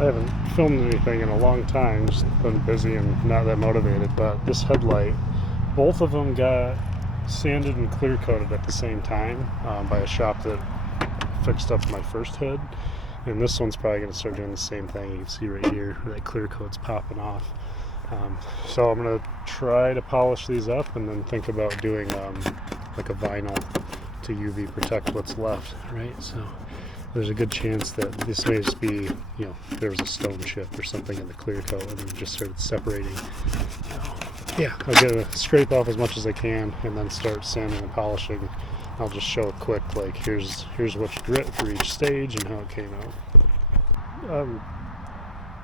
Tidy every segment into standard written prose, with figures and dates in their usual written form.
I haven't filmed anything in a long time, just been busy and not that motivated, but this headlight, both of them got sanded and clear coated at the same time by a shop that fixed up my first head, and this one's probably going to start doing the same thing. You can see right here where that clear coat's popping off. So I'm going to try to polish these up and then think about doing like a vinyl to UV protect what's left, right? So there's a good chance that this may just be, you know, there was a stone chip or something in the clear coat and it just started separating. Yeah, I'll get to scrape off as much as I can and then start sanding and polishing. I'll just show a quick, like, here's what you grit for each stage and how it came out.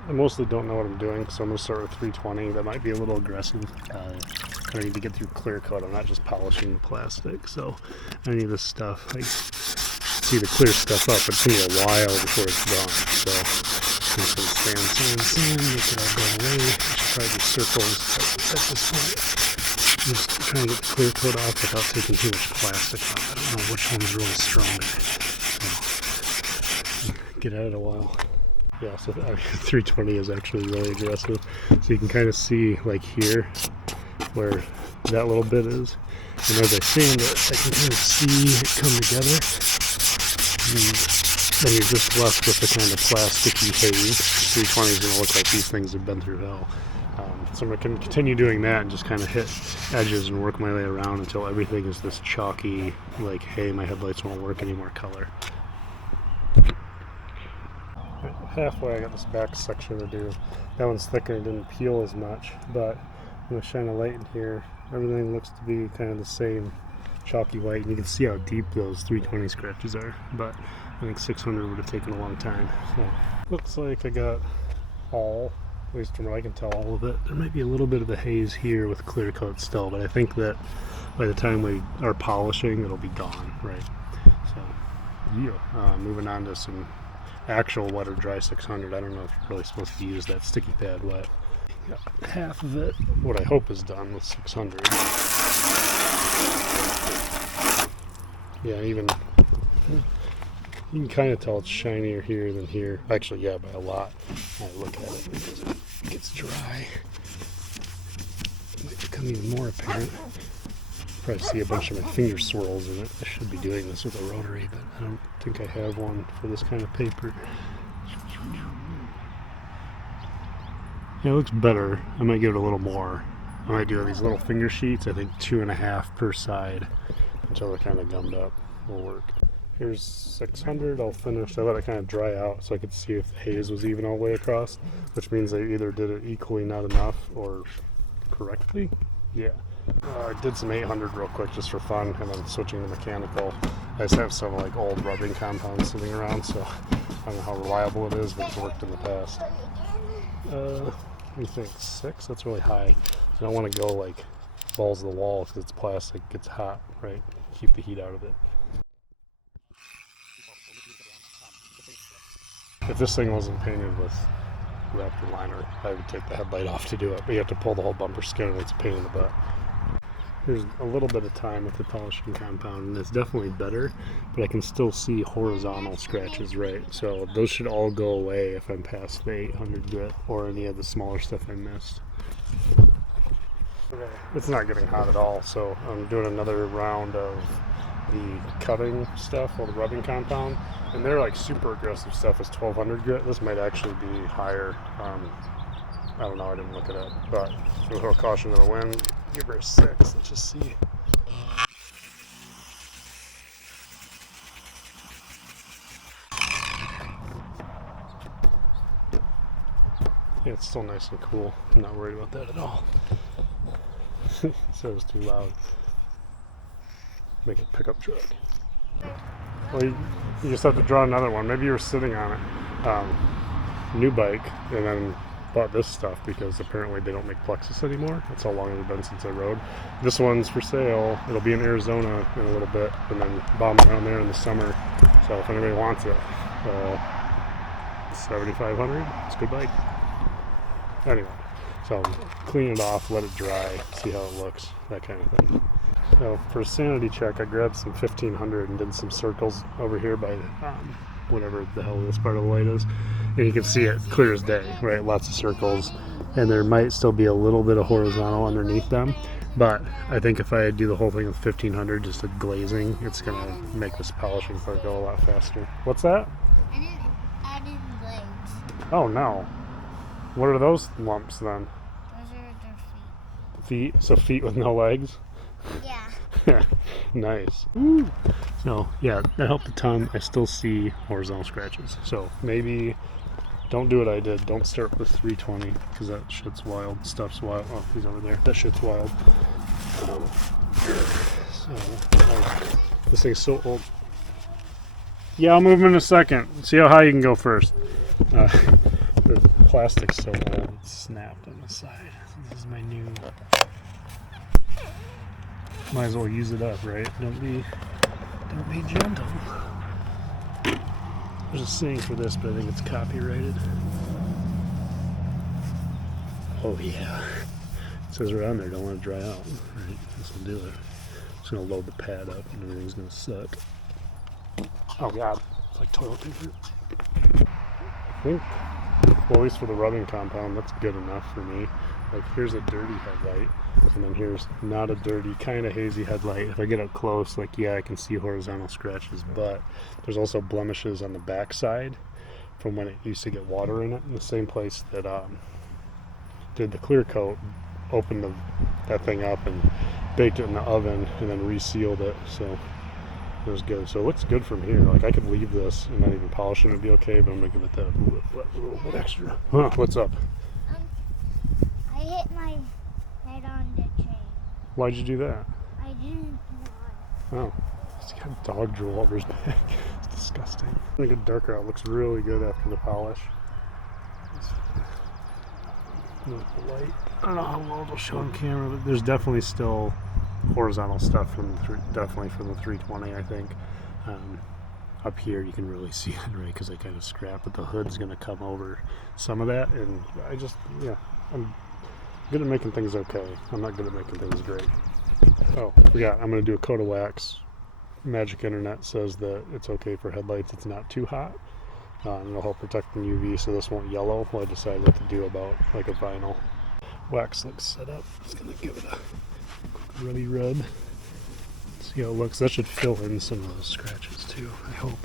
I mostly don't know what I'm doing, so I'm going to start with 320. That might be a little aggressive. I need to get through clear coat. I'm not just polishing the plastic, so I need this stuff. I see the clear stuff up. It's going to be a while before it's done, so I'm just going to sand, make it all go away. I should try these circles at this point. I'm just trying to get the clear coat off without taking too much plastic off. I don't know which one's really strong. So, get at it a while. Yeah, so 320 is actually really aggressive. So you can kind of see, like here, where that little bit is. And as I sand it, I can kind of see it come together. And then you're just left with the kind of plasticky haze. 320 is going to look like these things have been through hell. So I'm going to continue doing that and just kind of hit edges and work my way around until everything is this chalky, like, hey, my headlights won't work anymore color. Halfway I got this back section to do. That one's thicker and didn't peel as much, but I'm going to shine a light in here. Everything looks to be kind of the same chalky white, and you can see how deep those 320 scratches are, but I think 600 would have taken a long time. So looks like I got all, at least from what I can tell, all of it. There might be a little bit of the haze here with clear coat still, but I think that by the time we are polishing, it'll be gone, right? So yeah, moving on to some actual wet or dry 600. I don't know if you're really supposed to use that sticky pad wet. Got half of it, what I hope is done with 600. Yeah, even you can kind of tell it's shinier here than here. Actually, yeah, by a lot. I look at it because it gets dry. It might become even more apparent. Probably see a bunch of my finger swirls in it. I should be doing this with a rotary, but I don't think I have one for this kind of paper. Yeah, it looks better. I might give it a little more. I might do these little finger sheets, I think 2.5 per side, until they're kind of gummed up. Will work. Here's 600. I'll finish. I let it kind of dry out so I could see if the haze was even all the way across, which means I either did it equally not enough or correctly. Yeah. I did some 800 real quick just for fun, and then switching to mechanical. I just have some like old rubbing compounds sitting around, so I don't know how reliable it is, but it's worked in the past. What do you think? 6? That's really high. I don't want to go like balls to the wall because it's plastic. It gets hot, right? Keep the heat out of it. If this thing wasn't painted with Raptor liner, I would take the headlight off to do it, but you have to pull the whole bumper skin and it's a pain in the butt. Here's a little bit of time with the polishing compound, and it's definitely better, but I can still see horizontal scratches, right? So those should all go away if I'm past the 800 grit or any of the smaller stuff I missed. Okay, it's not getting hot at all, so I'm doing another round of the cutting stuff or the rubbing compound, and they're like super aggressive stuff is 1200 grit. This might actually be higher. I don't know, I didn't look it up, but with a little caution to the wind, give her a 6. Let's just see. Yeah, it's still nice and cool. I'm not worried about that at all. So it was too loud. Make it pickup truck. Well, you just have to draw another one. Maybe you were sitting on it. New bike, and then bought this stuff because apparently they don't make Plexus anymore. That's how long it's been since I rode. This one's for sale. It'll be in Arizona in a little bit, and then bomb around there in the summer. So if anybody wants it, 7,500. It's a good bike. Anyway, so clean it off, let it dry, see how it looks, that kind of thing. So for a sanity check, I grabbed some 1500 and did some circles over here by whatever the hell this part of the light is. and you can see it clear as day, right? Lots of circles, and there might still be a little bit of horizontal underneath them, but I think if I do the whole thing with 1500, just a glazing, it's gonna make this polishing part go a lot faster. What's that? I didn't add in legs. Oh no. What are those lumps then? Those are their Feet? So feet with no legs? Yeah. Nice. Woo. So yeah, that helped a ton. I still see horizontal scratches. So maybe don't do what I did. Don't start with 320 because that shit's wild. Stuff's wild. Oh, he's over there. That shit's wild. This thing's so old. Yeah, I'll move him in a second. See how high you can go first. The plastic's so old, it's snapped on the side. This is my new. Might as well use it up, right? Don't be gentle. There's a saying for this, but I think it's copyrighted. Oh yeah. It says right on there, don't let it dry out. Right, this will do it. Just gonna load the pad up and everything's gonna suck. Oh god, it's like toilet paper. I think, well, at least for the rubbing compound, that's good enough for me. Like, here's a dirty headlight, and then here's not a dirty, kind of hazy headlight. If I get up close, like, yeah, I can see horizontal scratches, but there's also blemishes on the back side from when it used to get water in it, in the same place that did the clear coat, opened that thing up and baked it in the oven and then resealed it, so it was good. So it looks good from here. Like, I could leave this and not even polish it, it'd be okay, but I'm gonna give it that little bit extra. Huh, what's up? I hit my head on the chain. Why'd you do that? I didn't want. Oh, he's got dog drool over his back. It's disgusting. I'm gonna get darker out. It looks really good after the polish. The light. I don't know how well it'll show on camera, but there's definitely still horizontal stuff definitely from the 320, I think. Up here you can really see it, right, because I kind of scrapped, but the hood's going to come over some of that, and I'm good at making things okay. I'm not good at making things great. Oh, forgot, I'm going to do a coat of wax. Magic Internet says that it's okay for headlights, it's not too hot, and it'll help protect from UV, so this won't yellow. Well, I decided what to do about like a vinyl. Wax looks set up. Just going to give it a quick rubby rub. See how it looks. That should fill in some of those scratches too, I hope.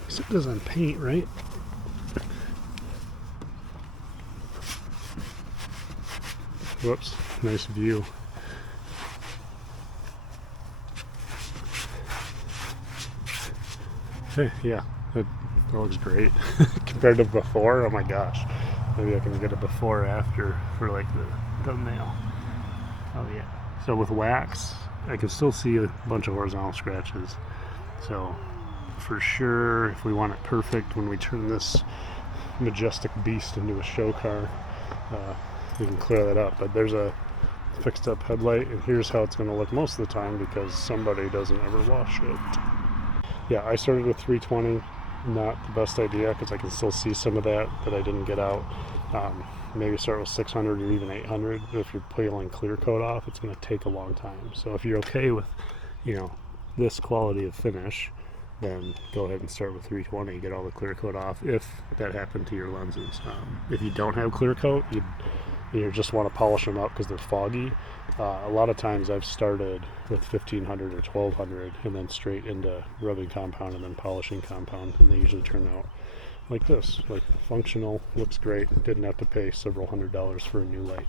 Because it does on paint, right? Whoops, nice view. Hey, yeah, that looks great. Compared to before, oh my gosh. Maybe I can get a before after for like the thumbnail. Oh yeah. So with wax, I can still see a bunch of horizontal scratches. So for sure, if we want it perfect when we turn this majestic beast into a show car, we can clear that up. But there's a fixed up headlight, and here's how it's going to look most of the time because somebody doesn't ever wash it. Yeah, I started with 320. Not the best idea because I can still see some of that I didn't get out. Maybe start with 600 or even 800. If you're peeling clear coat off, it's going to take a long time. So if you're okay with, this quality of finish, then go ahead and start with 320. Get all the clear coat off if that happened to your lenses. If you don't have clear coat, you just want to polish them up because they're foggy. A lot of times I've started with 1500 or 1200 and then straight into rubbing compound and then polishing compound, and they usually turn out like this, like functional, looks great, didn't have to pay several $100s for a new light.